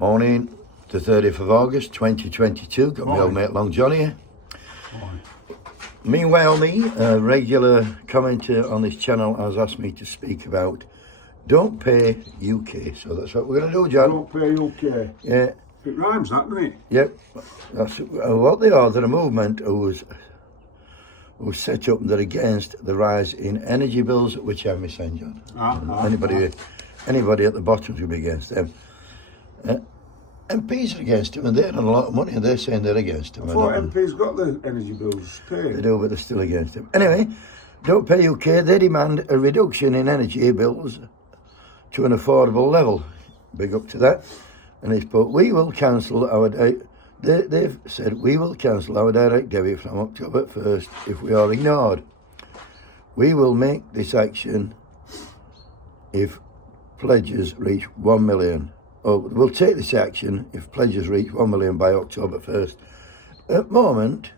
Morning, the 30th of August 2022. Got my old mate Long Johnny here. Meanwhile, me, a regular commenter on this channel, has asked me to speak about Don't Pay UK. So that's what we're going to do, John. Don't Pay UK. Yeah. It rhymes, that, doesn't it? Yep. That's what they are. They're a movement who was set up that against the rise in energy bills, which I'm saying, John. Anybody at the bottom should be against them. MPs are against them, and they're on a lot of money, and they're saying they're against them. I thought MPs got the energy bills paid. They do, but they're still against them. Anyway, Don't Pay UK, they demand a reduction in energy bills to an affordable level. Big up to that. And it's put, we will cancel our they've said, we will cancel our direct debit from October 1st if we are ignored. We will make this action if pledges reach 1 million. Oh, we'll take this action if pledges reach 1 million by October 1st. At the moment,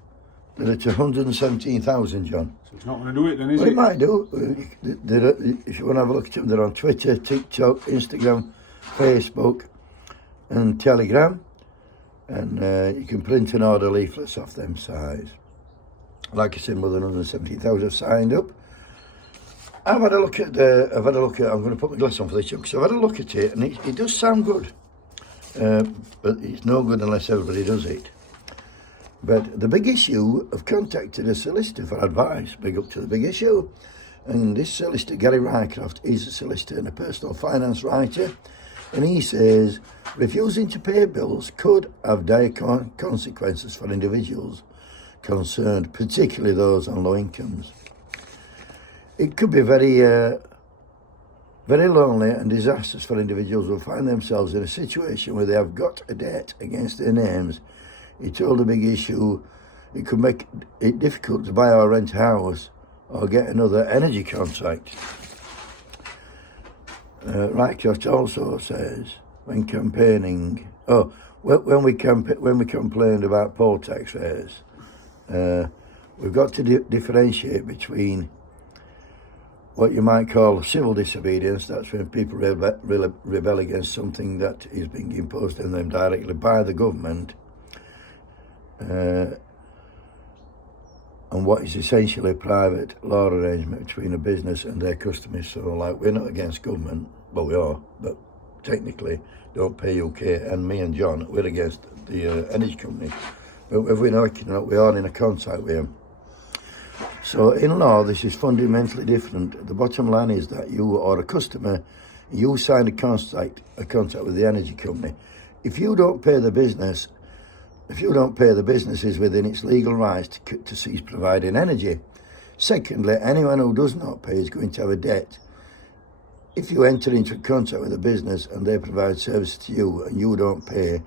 they're at 117,000, John. So it's not going to do it then, is Well, it? it might do. If you want to have a look at them, they're on Twitter, TikTok, Instagram, Facebook, and Telegram. And you can print and order leaflets off them size. Like I said, more than 170,000 have signed up. I've had a look at, I'm going to put my glass on for this, because I've had a look at it, and it does sound good. But it's no good unless everybody does it. But the Big Issue have contacted a solicitor for advice, big up to the Big Issue. And this solicitor, Gary Rycroft, is a solicitor and a personal finance writer. And he says, refusing to pay bills could have dire consequences for individuals concerned, particularly those on low incomes. It could be very lonely and disastrous for individuals who find themselves in a situation where they have got a debt against their names. He told the Big Issue it could make it difficult to buy or rent a house or get another energy contract. Rycroft also says when campaigning, when we complained about poll tax rates, we've got to differentiate between what you might call civil disobedience. That's when people rebel against something that is being imposed on them directly by the government, and what is essentially a private law arrangement between a business and their customers. So, like, we're not against government, well, we are, but technically, Don't Pay UK, and me and John, we're against the energy company. But if we are in a contract with them. So in law, this is fundamentally different. The bottom line is that you are a customer, you sign a contract with the energy company. If you don't pay the business, is within its legal rights to cease providing energy. Secondly, anyone who does not pay is going to have a debt. If you enter into a contract with a business and they provide service to you and you don't pay,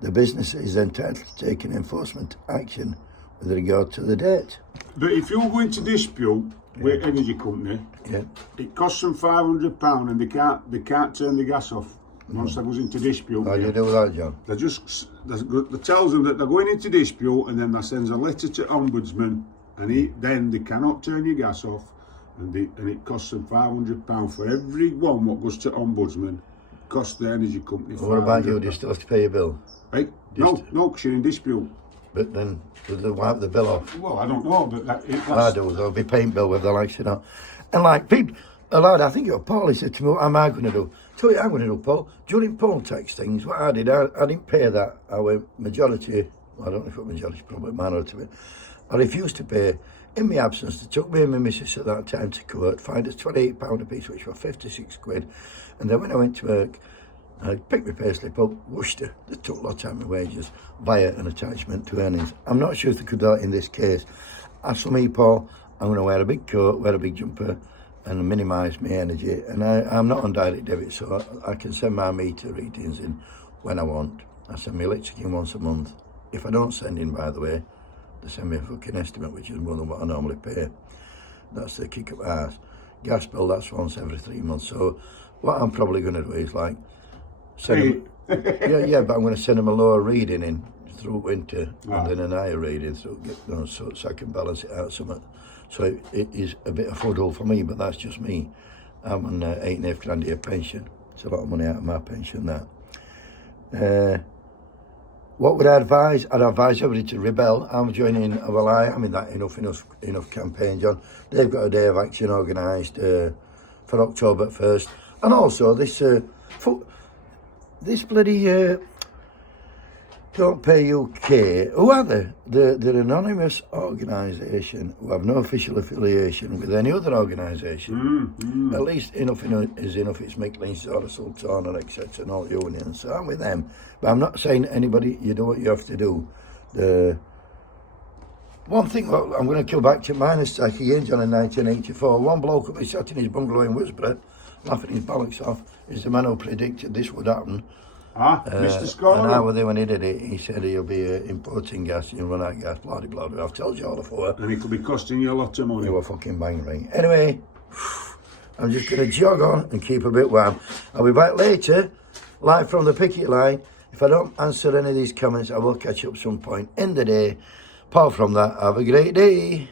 the business is entitled to take an enforcement action with regard to the debt. But if you go into dispute with energy company, it costs them £500 and they can't turn the gas off once they goes into dispute. How do you do that, John? They tells them that they're going into dispute, and then they sends a letter to Ombudsman, and then they cannot turn your gas off, and it costs them £500 for every one what goes to Ombudsman. Costs the energy company. What about you? Do you still have to pay your bill? Right? No, because you're in dispute. But then, do they wipe the bill off? Well, I don't know, but that's... I do, there'll be paint bill with the likes, you know. And like, people, a lad, I think it was Paul, he said to me, what am I going to do? Tell you what I'm going to do, Paul. During poll tax things, what I did, I didn't pay that. I went majority, I don't know if it was majority, probably minority, but I refused to pay. In my absence, they took me and my missus at that time to court, fined us £28 a piece, which were 56 quid. And then when I went to work, I picked my payslip up, whooshed her. They took a lot of my wages via an attachment to earnings. I'm not sure if they could do that in this case. As for me, Paul, I'm going to wear a big coat, wear a big jumper, and minimise my energy. And I'm not on direct debit, so I can send my meter readings in when I want. I send my electric in once a month. If I don't send in, by the way, they send me a fucking estimate, which is more than what I normally pay. That's the kick up arse. Gas bill, that's once every 3 months. So what I'm probably going to do is like, send them, but I'm going to send them a lower reading in through winter and then an higher reading through, so I can balance it out somewhat. So it is a bit of fuddle for me, but that's just me. I'm on £8.5 grand a year pension. It's a lot of money out of my pension, that. What would I advise? I'd advise everybody to rebel. I'm joining a ally. I mean, that enough campaign, John. They've got a day of action organised for October 1st. And also, this bloody Don't Pay UK, who are they? They're an anonymous organisation who have no official affiliation with any other organisation. At least enough is enough. It's Micklin, Zora, Sultana, etc. and all unions. So I'm with them. But I'm not saying anybody, you do what you have to do. The one thing, well, I'm going to kill back to minus again, John, in 1984. One bloke who sat in his bungalow in Whisborough, laughing his bollocks off, is the man who predicted this would happen. Mr. Scott. And I was there when he did it. He said he'll be importing gas, you'll run out of gas, blah, blah, blah. I've told you all before. And it could be costing you a lot of money. You were fucking bang ring. Anyway, I'm just going to jog on and keep a bit warm. I'll be back later, live from the picket line. If I don't answer any of these comments, I will catch up some point in the day. Apart from that, have a great day.